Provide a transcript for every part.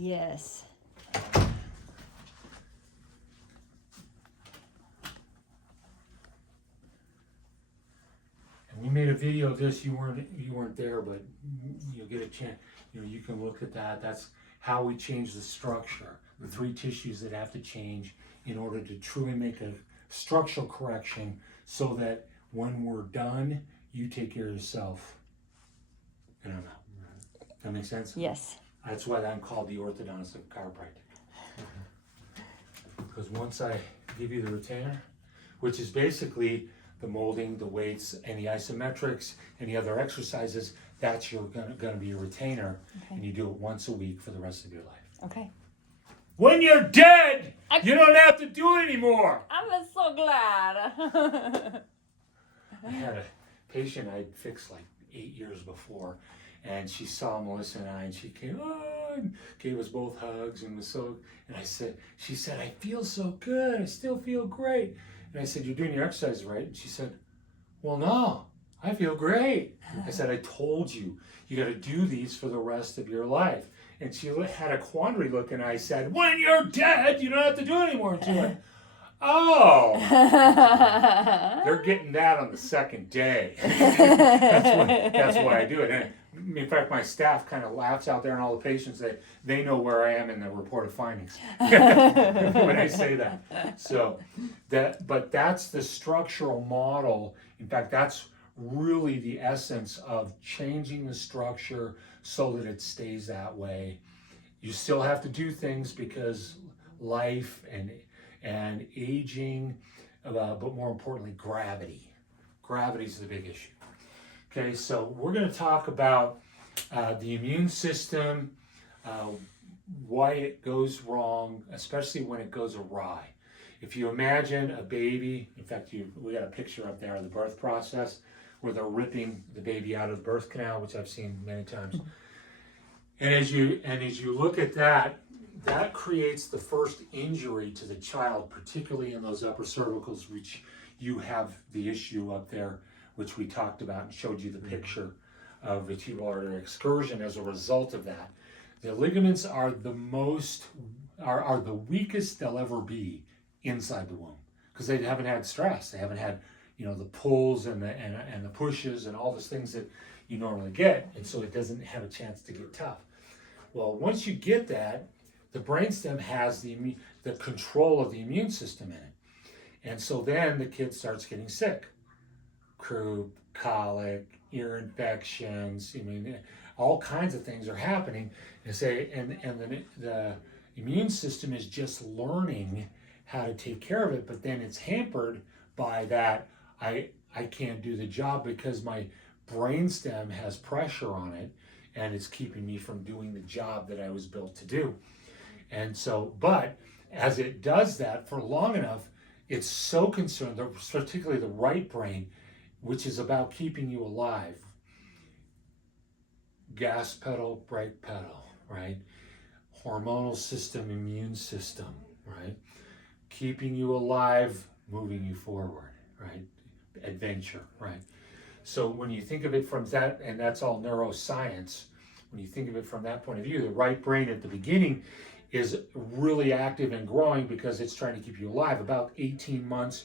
Yes. We made a video of this. You weren't there, but you'll get a chance. You can look at that. That's how we change the structure. The 3 tissues that have to change in order to truly make a structural correction, so that when we're done, you take care of yourself. I don't know. That makes sense? Yes. That's why I'm called the orthodontist of chiropractic. Because once I give you the retainer, which is basically the molding, the weights, and the isometrics, and the other exercises, that's gonna be your retainer, and you do it once a week for the rest of your life. Okay. When you're dead, you don't have to do it anymore. I'm so glad. I had a patient I'd fixed like 8 years before, and she saw Melissa and I, and she came and gave us both hugs, and she said, I feel so good, I still feel great. And I said, you're doing your exercise, right? And she said, well, no, I feel great. I said, I told you, you got to do these for the rest of your life. And she had a quandary look, and I said, when you're dead, you don't have to do it anymore. And she went, oh, they're getting that on the second day. That's why I do it. And in fact, my staff kind of laughs out there, and all the patients, they know where I am in the report of findings when I say that. So but that's the structural model. In fact, that's really the essence of changing the structure so that it stays that way. You still have to do things because life and aging, but more importantly, gravity. Gravity is the big issue. Okay, so we're going to talk about the immune system, why it goes wrong, especially when it goes awry. If you imagine a baby, in fact, we got a picture up there of the birth process where they're ripping the baby out of the birth canal, which I've seen many times. And as you look at that, that creates the first injury to the child, particularly in those upper cervicals, which you have the issue up there, which we talked about and showed you the picture of vertebral artery excursion as a result of that. The ligaments are the weakest they'll ever be inside the womb, because they haven't had stress. They haven't had, the pulls and the pushes and all those things that you normally get, and so it doesn't have a chance to get tough. Well, once you get that, the brainstem has the control of the immune system in it, and so then the kid starts getting sick. Croup, colic, ear infections. All kinds of things are happening. And the immune system is just learning how to take care of it, but then it's hampered by that. I can't do the job because my brainstem has pressure on it, and it's keeping me from doing the job that I was built to do. And so, but as it does that for long enough, it's so concerned, particularly the right brain, which is about keeping you alive. Gas pedal, brake pedal, right? Hormonal system, immune system, right? Keeping you alive, moving you forward, right? Adventure, right? So when you think of it from that, and that's all neuroscience, when you think of it from that point of view, the right brain at the beginning is really active and growing because it's trying to keep you alive. About 18 months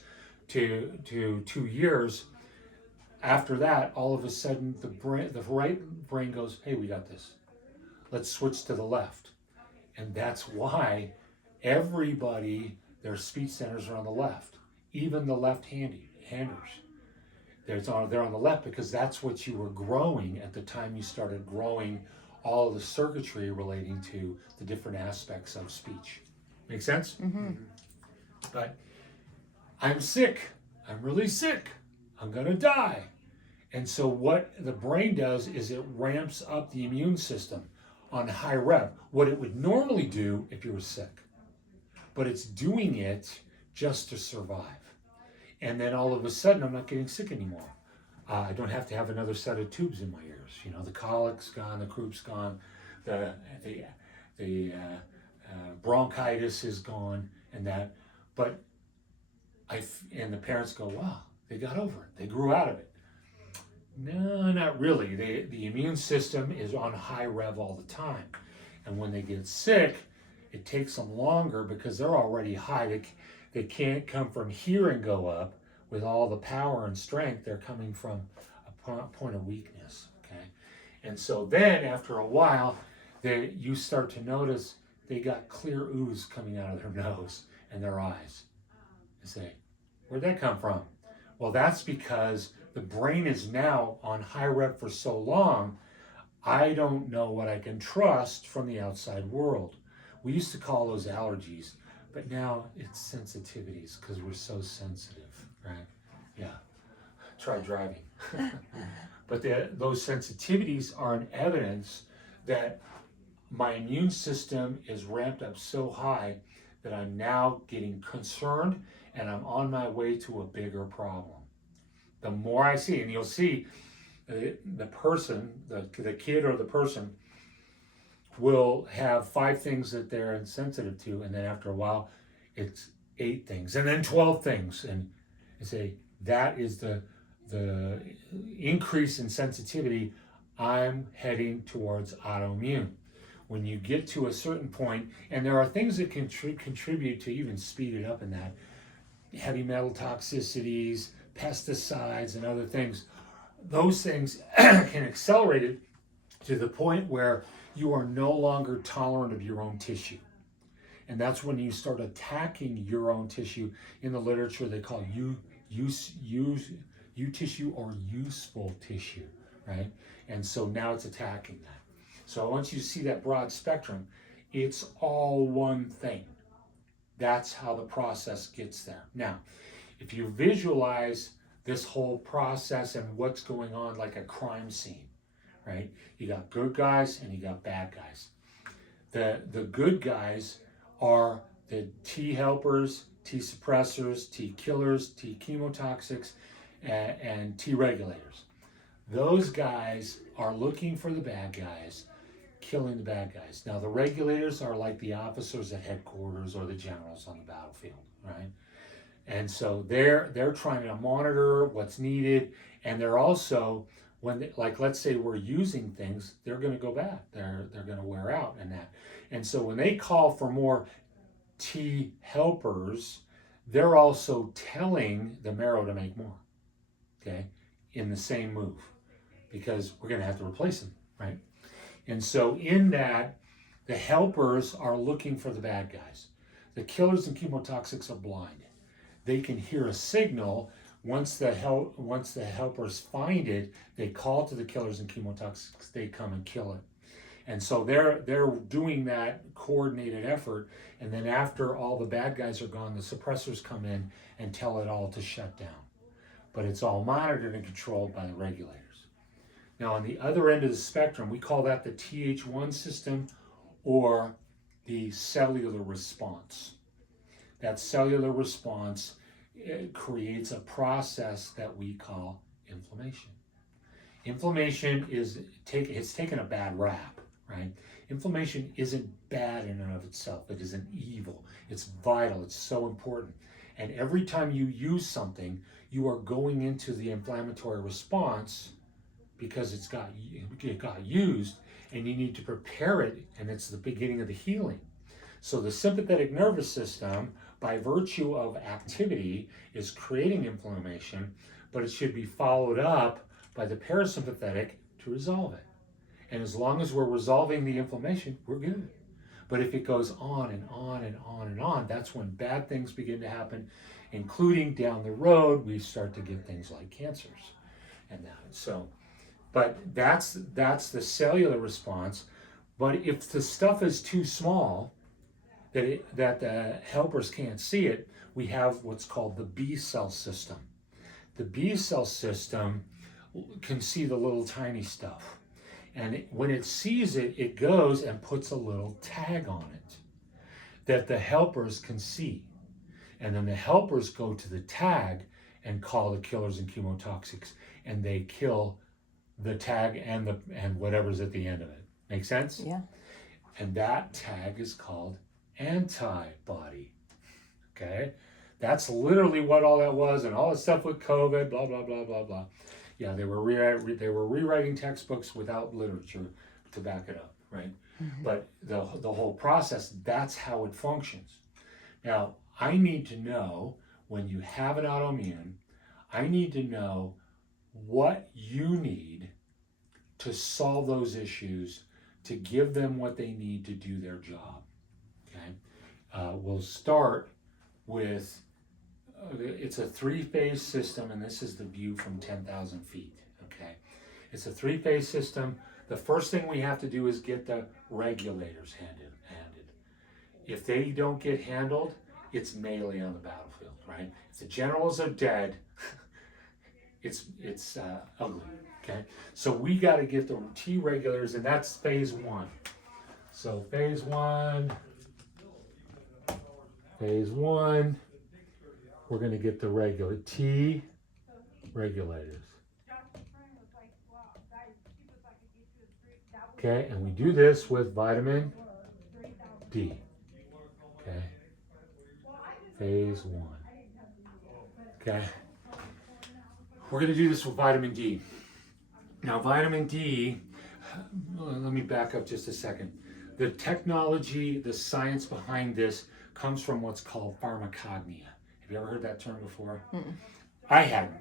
to 2 years. After that, all of a sudden, the right brain goes, hey, we got this. Let's switch to the left. And that's why everybody, their speech centers are on the left. Even the left-handers. They're on the left because that's what you were growing at the time you started growing all of the circuitry relating to the different aspects of speech. Make sense? Mm-hmm. But I'm sick. I'm really sick. I'm going to die. And so what the brain does is it ramps up the immune system on high rev, what it would normally do if you were sick. But it's doing it just to survive. And then all of a sudden, I'm not getting sick anymore. I don't have to have another set of tubes in my ears. The colic's gone, the croup's gone, the bronchitis is gone, and that. But and the parents go, wow, they got over it. They grew out of it. No, not really. The immune system is on high rev all the time. And when they get sick, it takes them longer because they're already high. They can't come from here and go up with all the power and strength. They're coming from a point of weakness, okay? And so then after a while, you start to notice they got clear ooze coming out of their nose and their eyes. You say, where'd that come from? Well, that's because the brain is now on high rep for so long, I don't know what I can trust from the outside world. We used to call those allergies, but now it's sensitivities because we're so sensitive, right? Yeah, try driving. But those sensitivities are an evidence that my immune system is ramped up so high that I'm now getting concerned and I'm on my way to a bigger problem. The more I see, and you'll see the person, the kid or the person will have 5 things that they're insensitive to, and then after a while it's 8 things, and then 12 things, and you say, that is the increase in sensitivity. I'm heading towards autoimmune. When you get to a certain point, and there are things that can contribute to even speed it up in that, heavy metal toxicities, pesticides, and other things, those things can accelerate it to the point where you are no longer tolerant of your own tissue. And that's when you start attacking your own tissue. In the literature, they call tissue or useful tissue, right? And so now it's attacking that. So once you see that broad spectrum, it's all one thing. That's how the process gets there. Now, if you visualize this whole process and what's going on like a crime scene, right? You got good guys and you got bad guys. The good guys are the T helpers, T suppressors, T killers, T chemotoxics, and T regulators. Those guys are looking for the bad guys, killing the bad guys. Now the regulators are like the officers at headquarters or the generals on the battlefield, right? And so they're trying to monitor what's needed, and they're also, like let's say we're using things, they're going to go bad. They're going to wear out and that. And so when they call for more T helpers, they're also telling the marrow to make more, okay, in the same move, because we're going to have to replace them, right? And so in that, the helpers are looking for the bad guys. The killers and chemotoxics are blind. They can hear a signal. Once the helpers find it, they call to the killers and chemotoxics, they come and kill it. And so they're doing that coordinated effort, and then after all the bad guys are gone, the suppressors come in and tell it all to shut down. But it's all monitored and controlled by the regulators. Now on the other end of the spectrum, we call that the Th1 system or the cellular response. That cellular response creates a process that we call inflammation. Inflammation it's taken a bad rap, right? Inflammation isn't bad in and of itself. It isn't evil. It's vital. It's so important. And every time you use something, you are going into the inflammatory response because it got used, and you need to prepare it, and it's the beginning of the healing. So the sympathetic nervous system, by virtue of activity, is creating inflammation, but it should be followed up by the parasympathetic to resolve it. And as long as we're resolving the inflammation, we're good. But if it goes on and on and on and on, that's when bad things begin to happen, including down the road, we start to get things like cancers and that. So, but that's the cellular response. But if the stuff is too small, that the helpers can't see it, we have what's called the B cell system. The B cell system can see the little tiny stuff. And when it sees it, it goes and puts a little tag on it that the helpers can see. And then the helpers go to the tag and call the killers and chemotoxics, and they kill the tag and whatever's at the end of it. Make sense? Yeah. And that tag is called antibody. Okay? That's literally what all that was, and all the stuff with COVID, blah, blah, blah, blah, blah. Yeah, they were rewriting textbooks without literature to back it up, right? But the whole process, that's how it functions. Now, I need to know when you have an autoimmune, I need to know what you need to solve those issues, to give them what they need to do their job. Okay, we'll start with it's a three-phase system, and this is the view from 10,000 feet. Okay, it's a three-phase system. The first thing we have to do is get the regulators handed. If they don't get handled, it's melee on the battlefield, right? If the generals are dead, it's ugly. Okay, so we got to get the T regulators, and that's phase one. So phase one, we're going to get the regular T regulators. Okay, and we do this with vitamin D. Okay, phase one. Okay, we're going to do this with vitamin D. Now, vitamin D, let me back up just a second. The technology, the science behind this comes from what's called pharmacognia. Have you ever heard that term before? Mm-mm. I hadn't,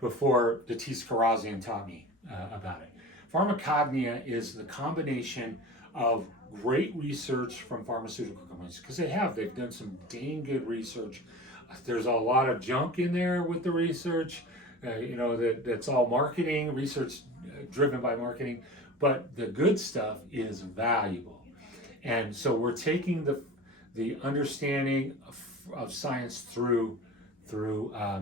before Datis Karazian taught me about it. Pharmacognia is the combination of great research from pharmaceutical companies, because they've done some dang good research. There's a lot of junk in there with the research, that's all marketing, research driven by marketing, but the good stuff is valuable. And so we're taking the understanding of science through the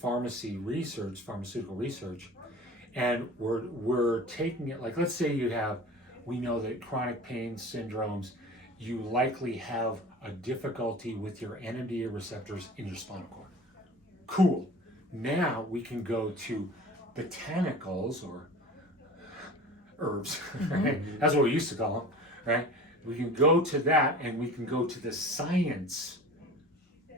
pharmaceutical research, and we're taking it, like, let's say we know that chronic pain syndromes, you likely have a difficulty with your NMDA receptors in your spinal cord. Cool. Now we can go to botanicals or herbs, right? That's what we used to call them, right? We can go to that, and we can go to the science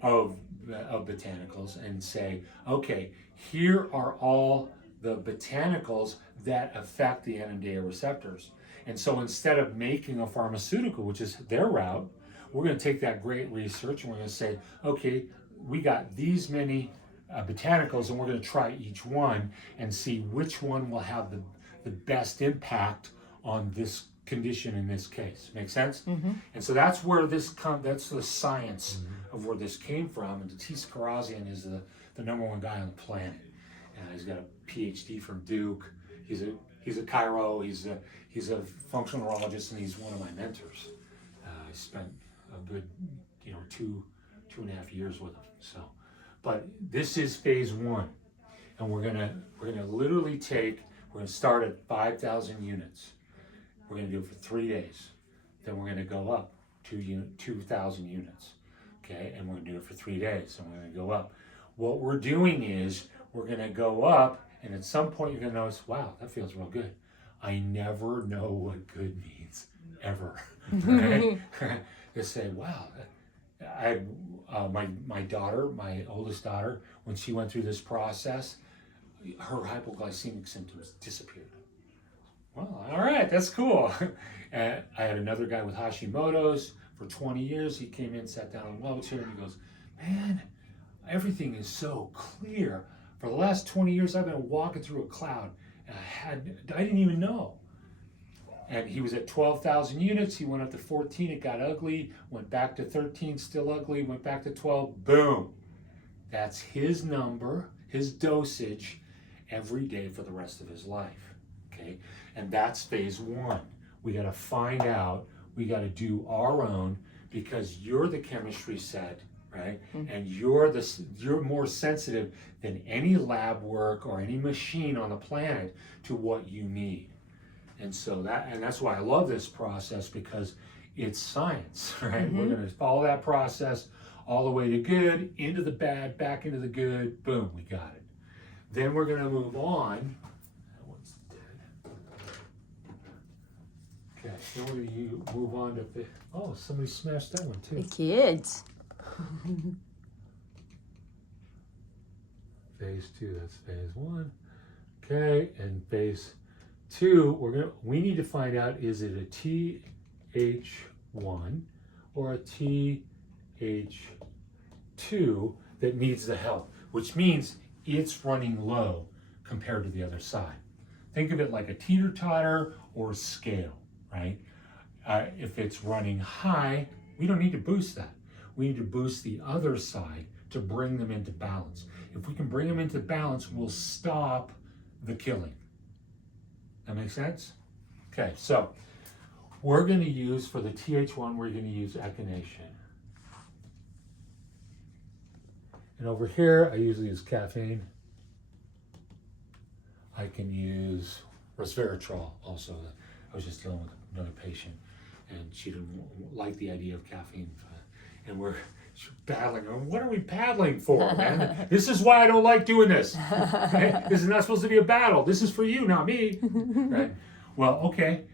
of botanicals and say, okay, here are all the botanicals that affect the NMDA receptors. And so instead of making a pharmaceutical, which is their route, we're going to take that great research and we're going to say, okay, we got these many botanicals, and we're going to try each one and see which one will have the best impact on this condition in this case. Make sense? Mm-hmm. And so that's where that's the science of where this came from. And Datis Karazian is the number one guy on the planet. He's got a PhD from Duke. He's a chiro. He's a functional neurologist, and he's one of my mentors. I spent a good 2.5 years with him. So, but this is phase one, and we're gonna literally we're gonna start at 5,000 units. We're gonna do it for 3 days. Then we're gonna go up to 2,000 units. Okay, and we're gonna do it for 3 days, and we're gonna go up. What we're doing is we're gonna go up, and at some point you're gonna notice, wow, that feels real good. I never know what good means, ever. Right? They say, wow. My daughter, my oldest daughter, when she went through this process, her hypoglycemic symptoms disappeared. Well, all right, that's cool. I had another guy with Hashimoto's for 20 years. He came in, sat down in a wheelchair, and he goes, man, everything is so clear. For the last 20 years, I've been walking through a cloud, and I didn't even know. And he was at 12,000 units. He went up to 14. It got ugly. Went back to 13. Still ugly. Went back to 12. Boom. That's his number, his dosage, every day for the rest of his life. Okay? And that's phase one. We got to find out. We got to do our own, because you're the chemistry set, right? Mm-hmm. And you're more sensitive than any lab work or any machine on the planet to what you need. And so that's why I love this process, because it's science, right? Mm-hmm. We're going to follow that process all the way to good, into the bad, back into the good. Boom, we got it. Then we're going to move on. That one's dead. Okay, then we're going to move on to somebody smashed that one too. The kids. Phase two, that's phase one. Okay, and phase 2, we need to find out, is it a TH1 or a TH2 that needs the help, which means it's running low compared to the other side. Think of it like a teeter-totter or a scale, right? If it's running high, we don't need to boost that. We need to boost the other side to bring them into balance. If we can bring them into balance, we'll stop the killing. That makes sense? Okay, so we're going to use, for the TH1, we're going to use echinacea. And over here, I usually use caffeine. I can use resveratrol also. I was just dealing with another patient, and she didn't like the idea of caffeine. And we're battling. What are we paddling for, man? This is why I don't like doing this. Okay? This is not supposed to be a battle. This is for you, not me. Right? Well, okay.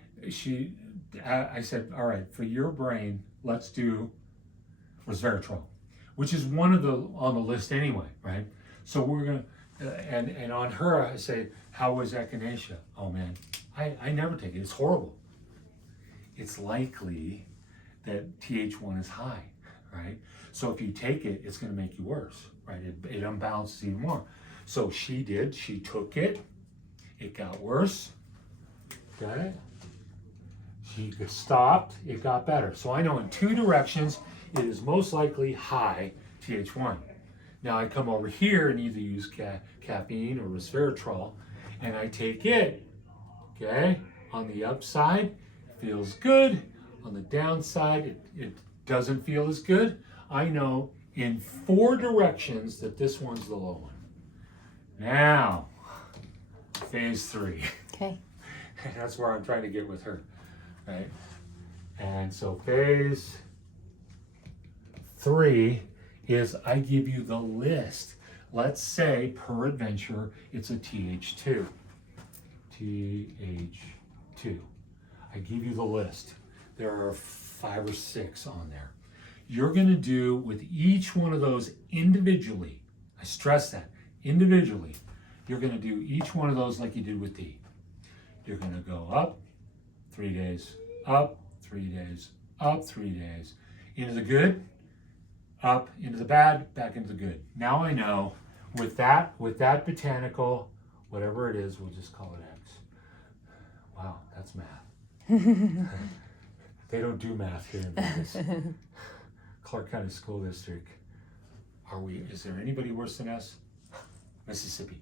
I said, all right, for your brain, let's do resveratrol, which is one of on the list anyway, right? So we're gonna, and on her, I say, how was echinacea? Oh man, I never take it. It's horrible. It's likely that TH1 is high, right? So if you take it, it's going to make you worse, right? It unbalances even more. So she took it. It got worse. Got it? She stopped. It got better. So I know in 2 directions, it is most likely high TH1. Now I come over here and either use caffeine or resveratrol, and I take it, okay? On the upside, it feels good. On the downside, it doesn't feel as good. I know in 4 directions that this one's the low one. Now, phase 3. Okay. That's where I'm trying to get with her, right? And so phase 3 is I give you the list. Let's say, per adventure, it's a TH2. TH2. I give you the list. There are 5 or 6 on there. You're going to do with each one of those individually. I stress that, individually. You're going to do each one of those like you did with D. You're going to go up 3 days, up 3 days, up 3 days, into the good, up into the bad, back into the good. Now I know with that botanical, whatever it is, we'll just call it X. Wow, that's math. They don't do math here in Vegas. Clark County School District. Is there anybody worse than us? Mississippi.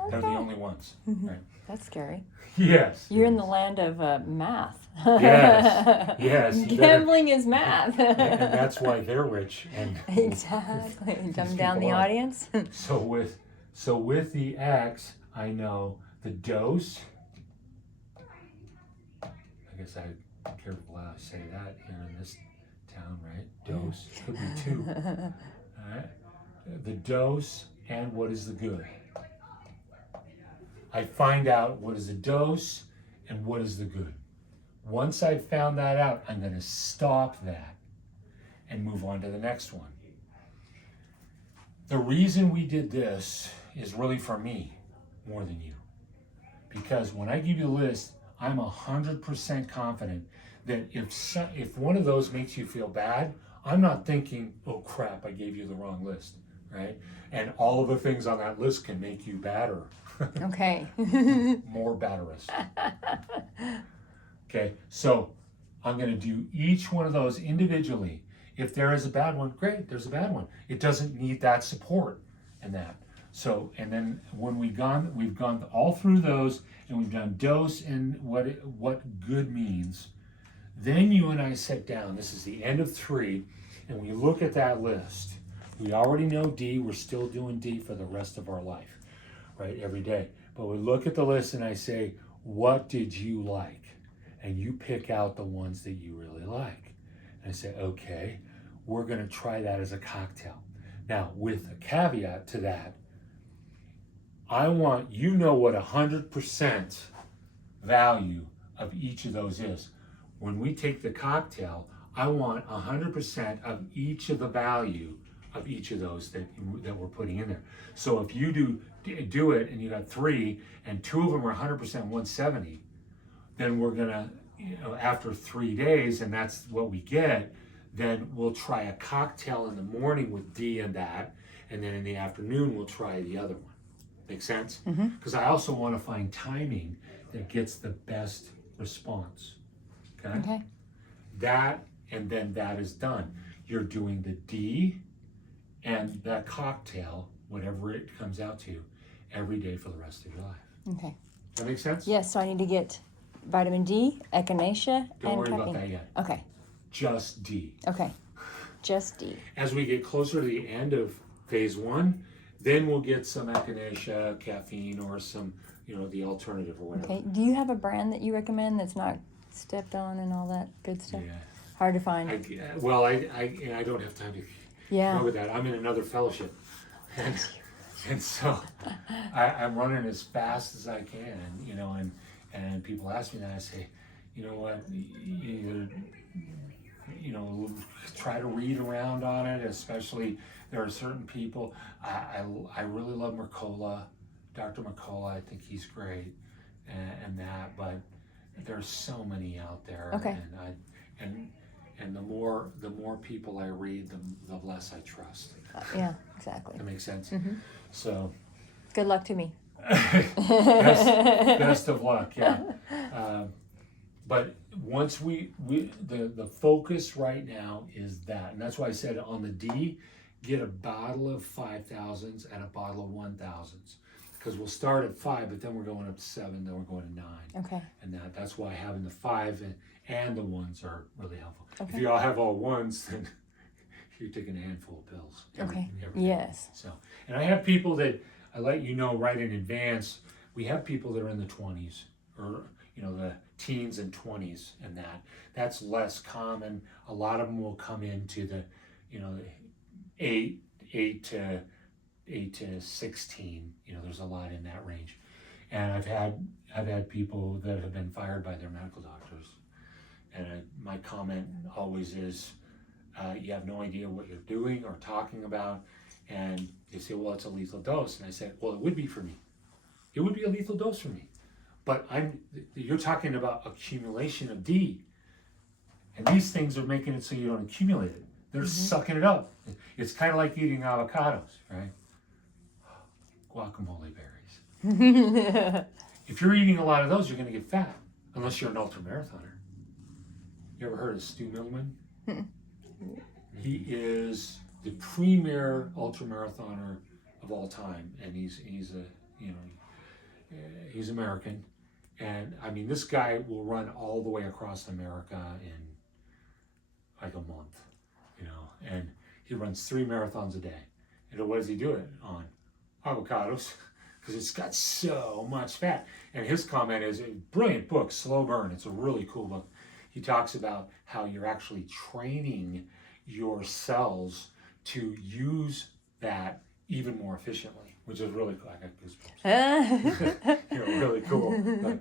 Okay. They're the only ones. Right? That's scary. Yes. You're in the land of math. Yes. Yes. Gambling is math. And that's why they're rich. And exactly. Dumb down the audience. So with the X, I know the dose. I guess I'm careful how I say that here in this town, right? Dose. Could be 2. All right. The dose and what is the good. I find out what is the dose and what is the good. Once I've found that out, I'm going to stop that and move on to the next one. The reason we did this is really for me more than you. Because when I give you a list, I'm 100% confident that if one of those makes you feel bad, I'm not thinking, oh crap, I gave you the wrong list, right? And all of the things on that list can make you badder. Okay. More batterous. Okay, so I'm going to do each one of those individually. If there is a bad one, great, there's a bad one. It doesn't need that support and that. So, and then when we've gone all through those, and we've done dose and what good means, then you and I sit down. This is the end of 3, and we look at that list. We already know D. We're still doing D for the rest of our life, right? Every day. But we look at the list, and I say, what did you like? And you pick out the ones that you really like. And I say, okay, we're going to try that as a cocktail. Now, with a caveat to that, I want you know what 100% value of each of those is. When we take the cocktail, I want 100% of each of the value of each of those that we're putting in there. So if you do it and you got 3 and 2 of them are 100% 170, then we're gonna, after 3 days, and that's what we get, then we'll try a cocktail in the morning with D and that, and then in the afternoon we'll try the other one. Make sense? Because I also want to find timing that gets the best response. Okay? Okay. That, and then that is done. You're doing the D and that cocktail, whatever it comes out to, every day for the rest of your life. Okay. Does that make sense? Yes, so I need to get vitamin D, echinacea, Don't and worry caffeine. about that yet. Okay. Just D. Okay. Just D. As we get closer to the end of phase 1, then we'll get some echinacea, caffeine, or some, the alternative or whatever. Okay. Do you have a brand that you recommend that's not stepped on and all that good stuff? Yeah. Hard to find. I don't have time to Yeah. go with that. I'm in another fellowship. And so I'm running as fast as I can, and people ask me that, I say, you know what, you either, try to read around on it, especially there are certain people, I really love Mercola, Dr. Mercola, I think he's great, and that, but there's so many out there, Okay. and the more people I read, the less I trust. Yeah, exactly. That makes sense. Mm-hmm. So, Good luck to me. best of luck. Yeah. But once the focus right now is that, and that's why I said on the D, get a bottle of 5,000s and a bottle of 1,000s, because we'll start at 5, but then we're going up to 7, then we're going to 9. Okay. And that's why having the 5 and the 1s are really helpful. Okay. If you all have all 1s, then you're taking a handful of pills. Okay. Every day. Yes. So, and I have people that I let you know right in advance. We have people that are in the 20s, or the teens and 20s, and that's less common. A lot of them will come into the, the 8 to 16. There's a lot in that range, and I've had people that have been fired by their medical doctors, and my comment always is, you have no idea what you're doing or talking about, and they say, well, it's a lethal dose, and I said, well, it would be for me. It would be a lethal dose for me, but you're talking about accumulation of D, and these things are making it so you don't accumulate it. They're sucking it up. It's kind of like eating avocados, right? Guacamole berries. If you're eating a lot of those, you're going to get fat, unless you're an ultramarathoner. You ever heard of Stu Millman? He is the premier ultramarathoner of all time, and he's American, and I mean, this guy will run all the way across America in like a month, and he runs 3 marathons a day. And what does he do it on? Avocados, because it's got so much fat. And his comment is, a brilliant book, Slow Burn. It's a really cool book. He talks about how you're actually training your cells to use that even more efficiently, which is really cool. I got goosebumps. Really cool.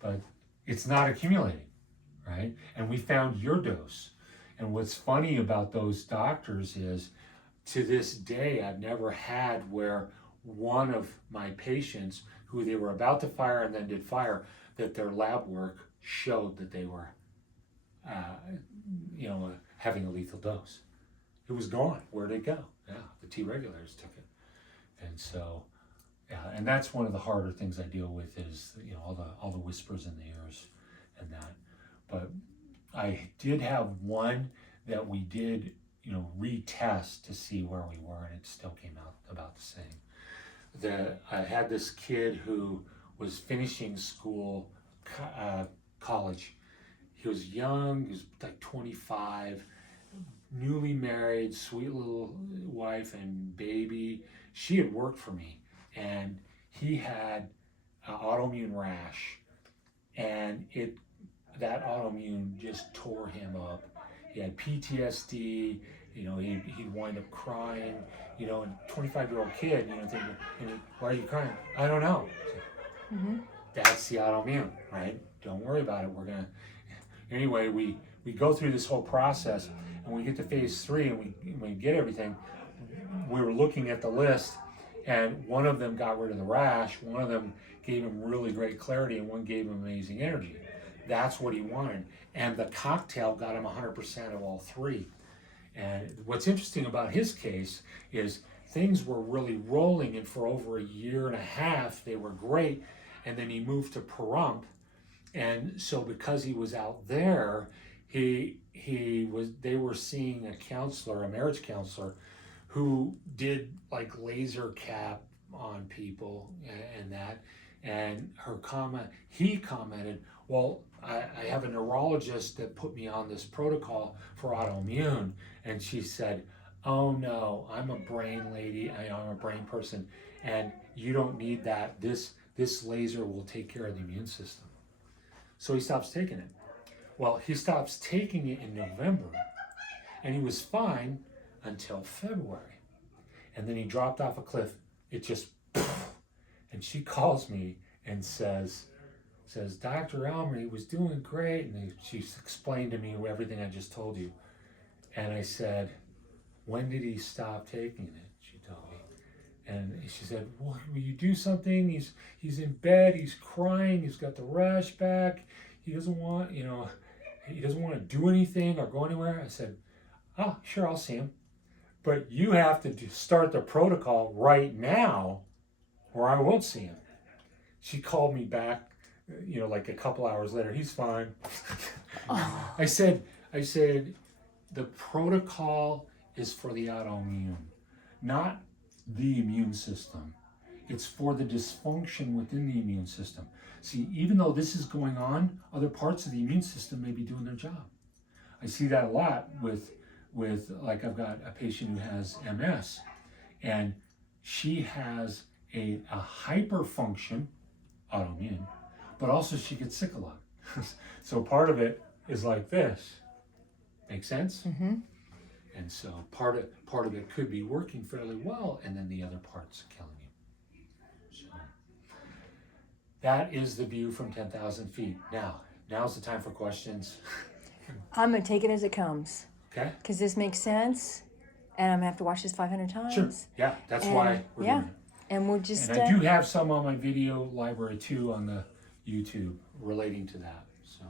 But it's not accumulating, right? And we found your dose. And what's funny about those doctors is, to this day, I've never had where one of my patients, who they were about to fire and then did fire, that their lab work showed that they were, having a lethal dose. It was gone. Where'd it go? Yeah, the T regulators took it. And so, and that's one of the harder things I deal with is, all the whispers in the ears and that. But I did have one that we did, retest to see where we were, and it still came out about the same. I had this kid who was finishing school, college. He was young, he was like 25, newly married, sweet little wife and baby. She had worked for me, and he had an autoimmune rash, and that autoimmune just tore him up. He had PTSD, he'd wind up crying, and 25-year-old kid, thinking, why are you crying? I don't know. That's the autoimmune, right? Don't worry about it. Anyway, we go through this whole process, and we get to phase 3, and we get everything. We were looking at the list, and one of them got rid of the rash, one of them gave him really great clarity, and one gave him amazing energy. that's what he wanted. And the cocktail got him 100% of all three. And what's interesting about his case is things were really rolling, and for over a year and a half, they were great. And then he moved to Pahrump. And so because he was out there, they were seeing a counselor, a marriage counselor, who did like laser cap on people and that. And he commented, well, I have a neurologist that put me on this protocol for autoimmune. And she said, oh no, I'm a brain lady, I'm a brain person, and you don't need that. This laser will take care of the immune system. So he stops taking it. Well, he stops taking it in November, and he was fine until February. And then he dropped off a cliff. It just, and she calls me and says, Dr. Elmer, he was doing great. And she explained to me everything I just told you. And I said, when did he stop taking it? She told me. And she said, well, will you do something? He's in bed, he's crying, he's got the rash back. He doesn't want to do anything or go anywhere. I said, oh, sure, I'll see him. But you have to start the protocol right now or I won't see him. She called me back, like a couple hours later. He's fine. Oh. I said, the protocol is for the autoimmune, not the immune system. It's for the dysfunction within the immune system. See, even though this is going on, other parts of the immune system may be doing their job. I see that a lot with like I've got a patient who has MS, and she has a hyperfunction, autoimmune, but also she gets sick a lot. So part of it is like this. Make sense? Mm-hmm. And so part of it could be working fairly well, and then the other part's killing you. So that is the view from 10,000 feet. Now's the time for questions. I'm going to take it as it comes. Okay? Because this makes sense, and I'm going to have to watch this 500 times. Sure. Yeah, that's why we're doing it. And we'll just... And I do have some on my video library too on the YouTube relating to that. So.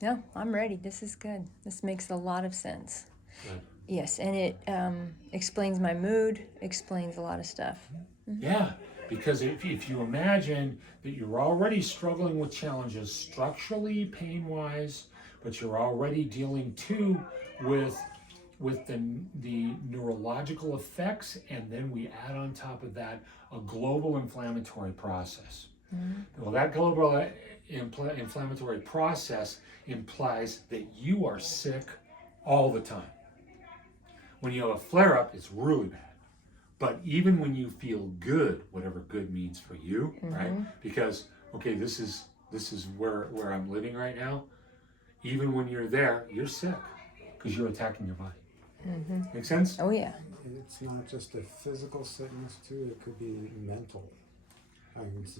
No, I'm ready. This is good. This makes a lot of sense. Good. Yes, and it explains my mood, explains a lot of stuff. Mm-hmm. Yeah, because if you imagine that you're already struggling with challenges structurally, pain-wise, but you're already dealing too with the neurological effects, and then we add on top of that a global inflammatory process. Mm-hmm. Well, that global inflammatory process implies that you are sick all the time. When you have a flare-up, it's really bad. But even when you feel good, whatever good means for you, mm-hmm. right? Because, okay, this is where I'm living right now. Even when you're there, you're sick because you're attacking your body. Mm-hmm. Make sense? Oh, yeah. It's not just a physical sickness, too. It could be mental.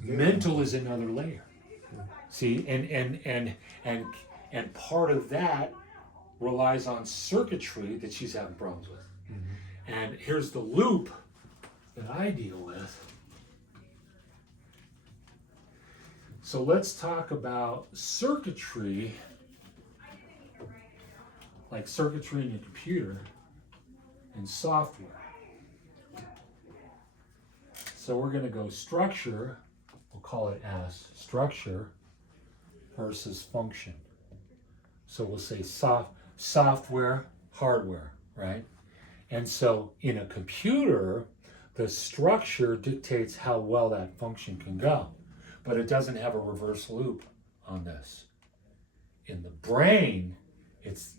Mental is another layer. Yeah. See, and part of that relies on circuitry that she's having problems with. Mm-hmm. And here's the loop that I deal with. So let's talk about circuitry, like circuitry in your computer and software. So we're going to go structure, we'll call it as structure versus function. So we'll say software, hardware, right? And so in a computer, the structure dictates how well that function can go, but it doesn't have a reverse loop on this. In the brain, it's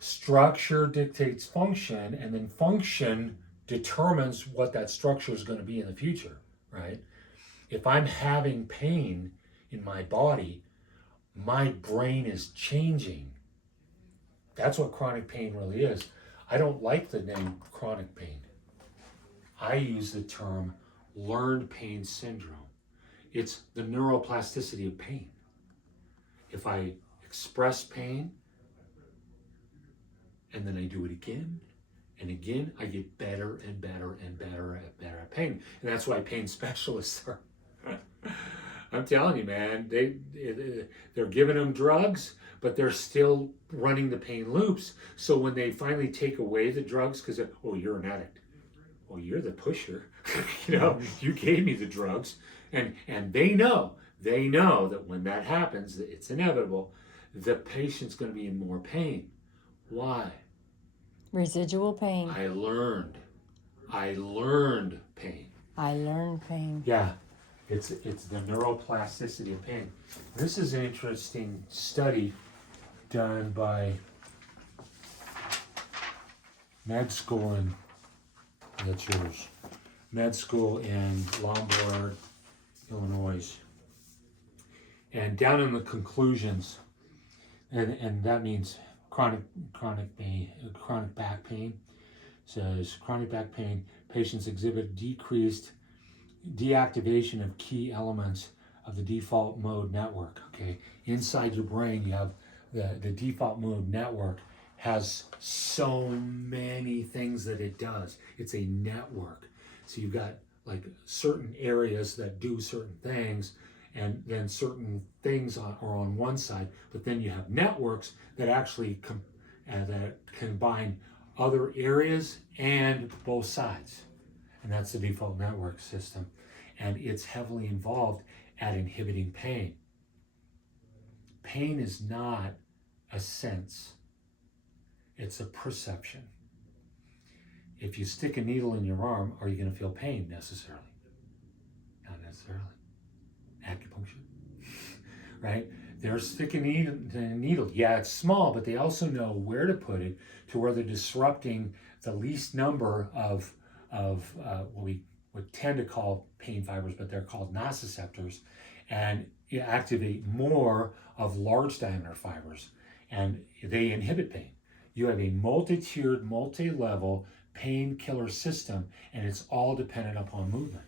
structure dictates function, and then function determines what that structure is going to be in the future, right? If I'm having pain in my body, my brain is changing. That's what chronic pain really is. I don't like the name chronic pain. I use the term learned pain syndrome. It's the neuroplasticity of pain. If I express pain and then I do it again and again, I get better and better and better at pain. And that's why pain specialists I'm telling you, man, they're giving them drugs, but they're still running the pain loops. So when they finally take away the drugs, because oh, you're an addict, oh, you're the pusher, you know, you gave me the drugs, and they know that when that happens, it's inevitable. The patient's going to be in more pain. Why? Residual pain. I learned pain. I learned pain. Yeah, it's the neuroplasticity of pain. This is an interesting study done by med school in, that's yours, med school in Lombard, Illinois. And down in the conclusions, and that means chronic back pain. Says chronic back pain patients exhibit decreased deactivation of key elements of the default mode network. Okay, inside your brain you have the default mode network has so many things that it does. It's a network. So you've got like certain areas that do certain things, and then certain things are on one side, but then you have networks that actually that combine other areas and both sides. And that's the default network system. And it's heavily involved at inhibiting pain. Pain is not a sense, it's a perception. If you stick a needle in your arm, are you going to feel pain necessarily? Not necessarily. Acupuncture, right? They're sticking a needle. Yeah, it's small, but they also know where to put it to where they're disrupting the least number of what we would tend to call pain fibers, but they're called nociceptors, and you activate more of large diameter fibers, and they inhibit pain. You have a multi-tiered, multi-level painkiller system, and it's all dependent upon movement.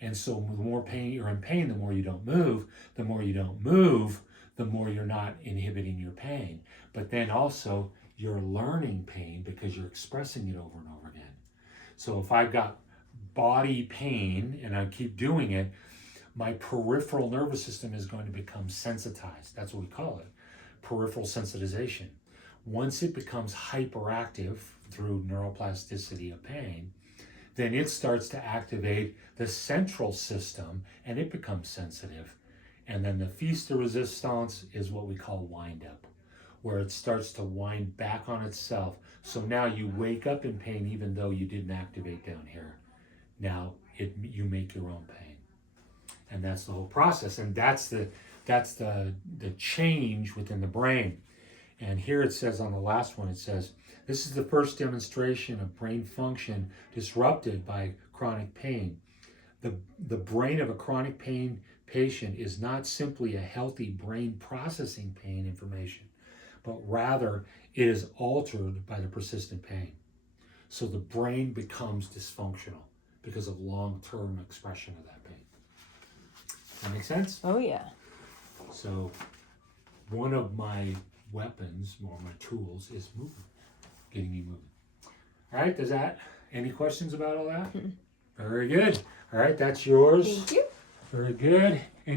And so the more pain you're in pain, the more you don't move. The more you don't move, the more you're not inhibiting your pain. But then also you're learning pain because you're expressing it over and over again. So if I've got body pain and I keep doing it, my peripheral nervous system is going to become sensitized. That's what we call it, peripheral sensitization. Once it becomes hyperactive through neuroplasticity of pain, then it starts to activate the central system and it becomes sensitive. And then the fils de resistance is what we call wind up, where it starts to wind back on itself. So now you wake up in pain even though you didn't activate down here. Now you make your own pain. And that's the whole process. And that's the change within the brain. And here it says on the last one, it says, this is the first demonstration of brain function disrupted by chronic pain. The brain of a chronic pain patient is not simply a healthy brain processing pain information, but rather it is altered by the persistent pain. So the brain becomes dysfunctional because of long-term expression of that pain. Does that make sense? Oh, yeah. So one of my weapons, or my tools, is movement, getting me moving. All right, any questions about all that? Very good. All right, that's yours. Thank you. Very good.